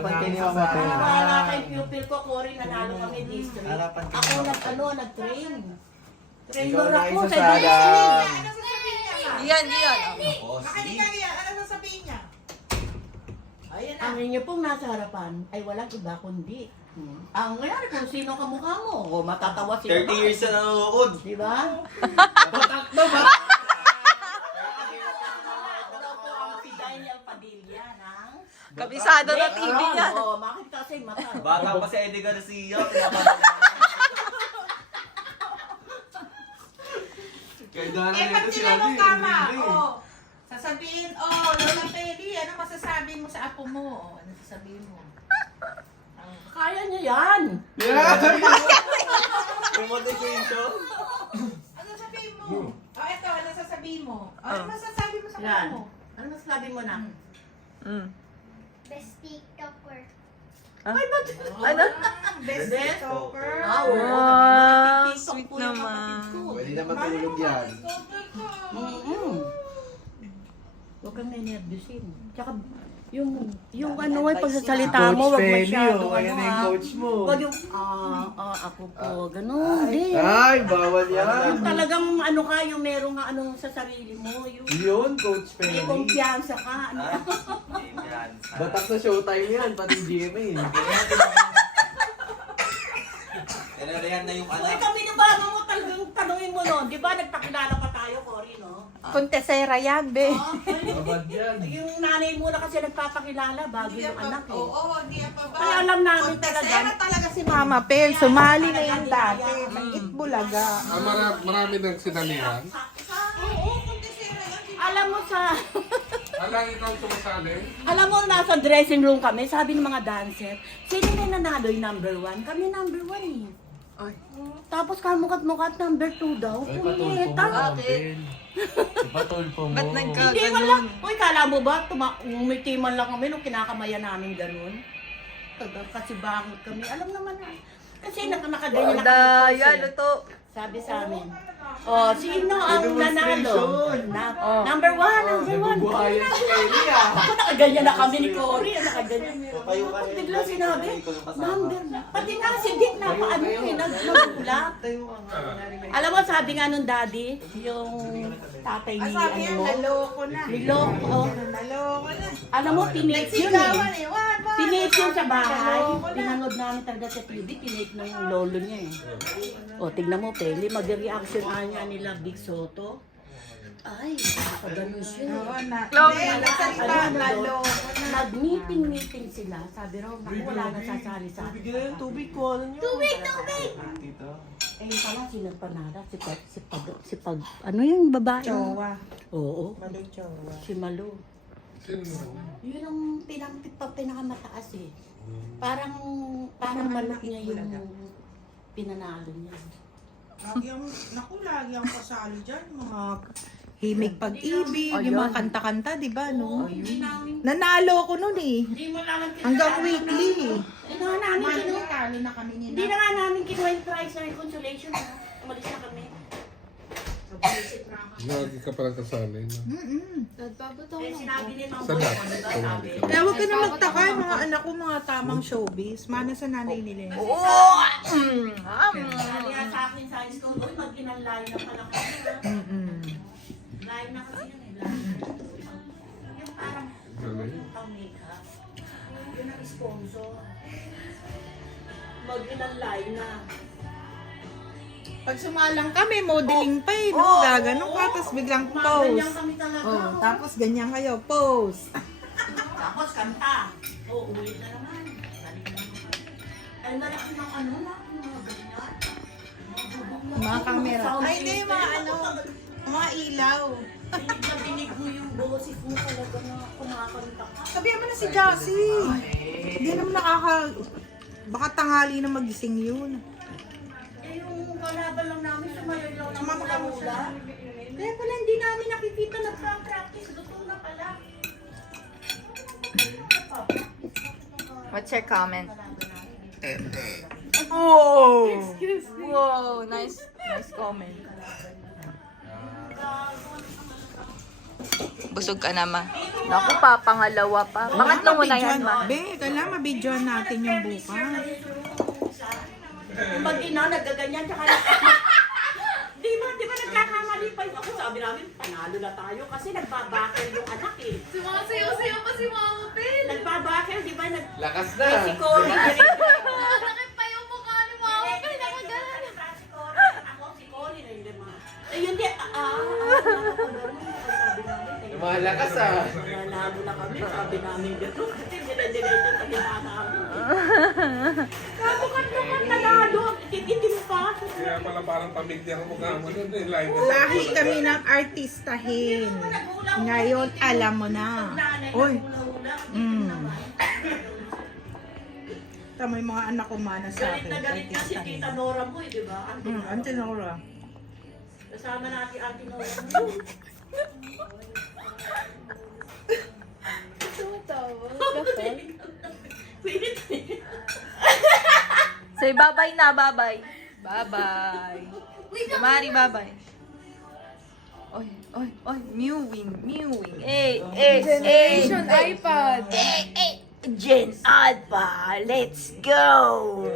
Wala kay pupil ko, Cory, nanalo kami district. Ako nag-train. Trainer ako sa Yan. Makinig yan. Ano sasabihin niya? Ayan, ang inyo pong nasa harapan ay walang iba kundi. Ang ngayon kung sino kamukha mo. O matatawa sila. 30 years na nanonood. Di ba? Patakbo ba? Kabisado na TV niya. Oo, makita kasi mata. Bata pa si Eddie Garcia. Eh, pag tinanong tama, sasabihin, Lola Peli, ano masasabi mo sa apo mo? Ano sasabihin mo? Kaya niya yan. Motivation. Ano sasabihin mo? Eto, ano sasabihin mo? Ano masasabi mo sa apo Yan. mo? Ano masasabi mo na? Best TikToker. Ay, ba't? Ano? Best TikToker. Wow, sweet naman. Pwede na matulog yan. Huwag kang nervyusin. Tsaka, yung ano ay pagsasalita mo, wag masyado. Ayan na yung coach mo. Wag yung, ako po, ganun. Hindi. Ay, bawal yan. Yung talagang ano ka, yung merong ano sa sarili mo. Yung Yun, Coach may Penny. kumpiyansa ka. Ano? Batak sa showtime yan, pati GMA. Tinarayan na yung Uy, anak. kami na ba mo talagang tanungin mo noon? Di ba nagpakilala pa tayo, Cory, no? Contesera yan, be. Babad yan. Yung nanay muna kasi nagpapakilala bago yung anak eh. Oo, hindi pa ba? Kaya alam namin Contestera talaga. talaga si Mama Pel, sumali na yan dati. May Itbulaga. Marami ng sinalihan. Oo, contestera yan. Alam mo sa... Alang ikaw sumasali? Alam mo, nasa dressing room kami, sabi ng mga dancer, sino na nanalo yung number 1? Kami number 1 eh. Ay. Tapos kamukat-mukat number 2 daw. Ay, patulpo mo. Punyeta. Bakit? Patulpo mo. Ba't Hindi man nagkaganon? lang. Uy, kala mo ba, umitiman lang kami nung kinakamayan namin ganun? Kasi bakit kami, alam naman na. Kasi nakaganyan na kami. Daya, kasi. luto. Sabi sa amin. Oh, sino ang nanalo? Number 1, number 1. Buhayan si Ellie ah. Ako nakaganyan na kami ni Cory, nakaganyan. Papayo ka rin. Bigla sinabi, number na. Pati nga si Dick na paano eh, nagmula. Alam mo, sabi nga nung daddy, yung tatay ni Sabi yan, ano mo, naloko na. niloko. Naloko na. Alam mo, tinake yun Nagsigawan eh. eh. One, one. Tinake yun sa bahay. Pinanood namin talaga sa TV, tinake ng lolo niya eh. O, tignan mo, Peli, mag-reaction niya nila Big Soto. Ay, ganun siya. Oo, na. Loko Hindi, na. nagsalita, naloko na. Nag-meeting sila. Sabi raw, naku, wala na sasali sa akin. Bigyan na yung tubig ko. Ano nyo? Tubig! Eh, yung pala, sinagpanara, ano yung babae? Chowa. Oo, Malu chowa. si Malu. Sino? Yun ang pinakamataas eh. Parang manok niya yung pinanalo niya. Lagi ang kasali dyan, mga himig pag-ibig, yung mga kanta-kanta, di ba, no? Hindi namin, Nanalo ko nun eh. hindi mo namin Hanggang weekly. Hindi na namin kinuha. Talo na kami nila. Hindi na nga namin kinuha yung prize na yung consolation. Umalis na kami. Lagi ka palang kasali. No? Eh, sinabi ni Ma'am Sa Boy, lahat. di ba, sabi? Kaya huwag ka na magtaka, yung mga anak ko, mga tamang showbiz. Mana sa nanay nila. Oo! Sabi nga sa akin sa high school, uy, mag-inalay na pala kami. Live na kasi yun eh, live. Yung parang pang makeup. Yun ang sponsor. Mag-inalay na. Pag sumalang kami, modeling pa eh, no? Gaganon ka, tapos biglang Ganyan pose. kami talaga. Oh, tapos ganyan kayo, pose. Tapos kanta. Oo, ulit na naman. Balik na naman. Ay, nalaki ng ano na, mga ganyan. Mga camera. Ay, hindi, yung mga ano, mga ilaw. Dinig na dinig mo yung boses mo talaga na kumakanta ka. Sabihan mo na si Jassy. Hindi naman baka tanghali na magising yun. Eh, yung kalaban lang namin, sumayaw lang ng Mama ka mo hula-hula. Kaya pala hindi namin nakikita nagpa-practice. Luto na pala. What's your comment? Oh! Wow, nice comment. Busog ka na, ma. Naku pa, pangalawa pa. Pangatlo mo na yan, ma. Be, kailangan mabidyoan natin yung bukas. Pag ina, nagaganyan, tsaka di ba nagkakamali pa yung ako. Sabi namin, panalo na tayo kasi nagbabakel yung anak eh. Sumasayaw-sayaw pa si Mama Pel. Nagbabakel, di ba? Lakas na. Si Cory, Nakit pa yung mukha ni Mama Pel. Nakagana. Ako, si Cory na yung lima. Ayun di, sabi namin. Yung mga lakas ah. Nanalo na kami, sabi namin gano'n. Kasi dire-diretso sa gina namin. Kabukat-bukat nanalo. Itim pa. Kaya pala parang pamilya ang mukha mo nun eh. Like, Lahi kami ng artistahin. Ngayon, alam mo na. Uy. Tama yung mga anak ko mana sa Galit akin. na galit na si Artistahin. Tita Nora mo eh, di ba? Auntie Nora. Kasama natin Auntie Nora mo. Say bye-bye na, bye-bye. Bye-bye. Mari, bye-bye. Oy, oy, oy, mewing. Generation iPad. Gen Alpha, let's go!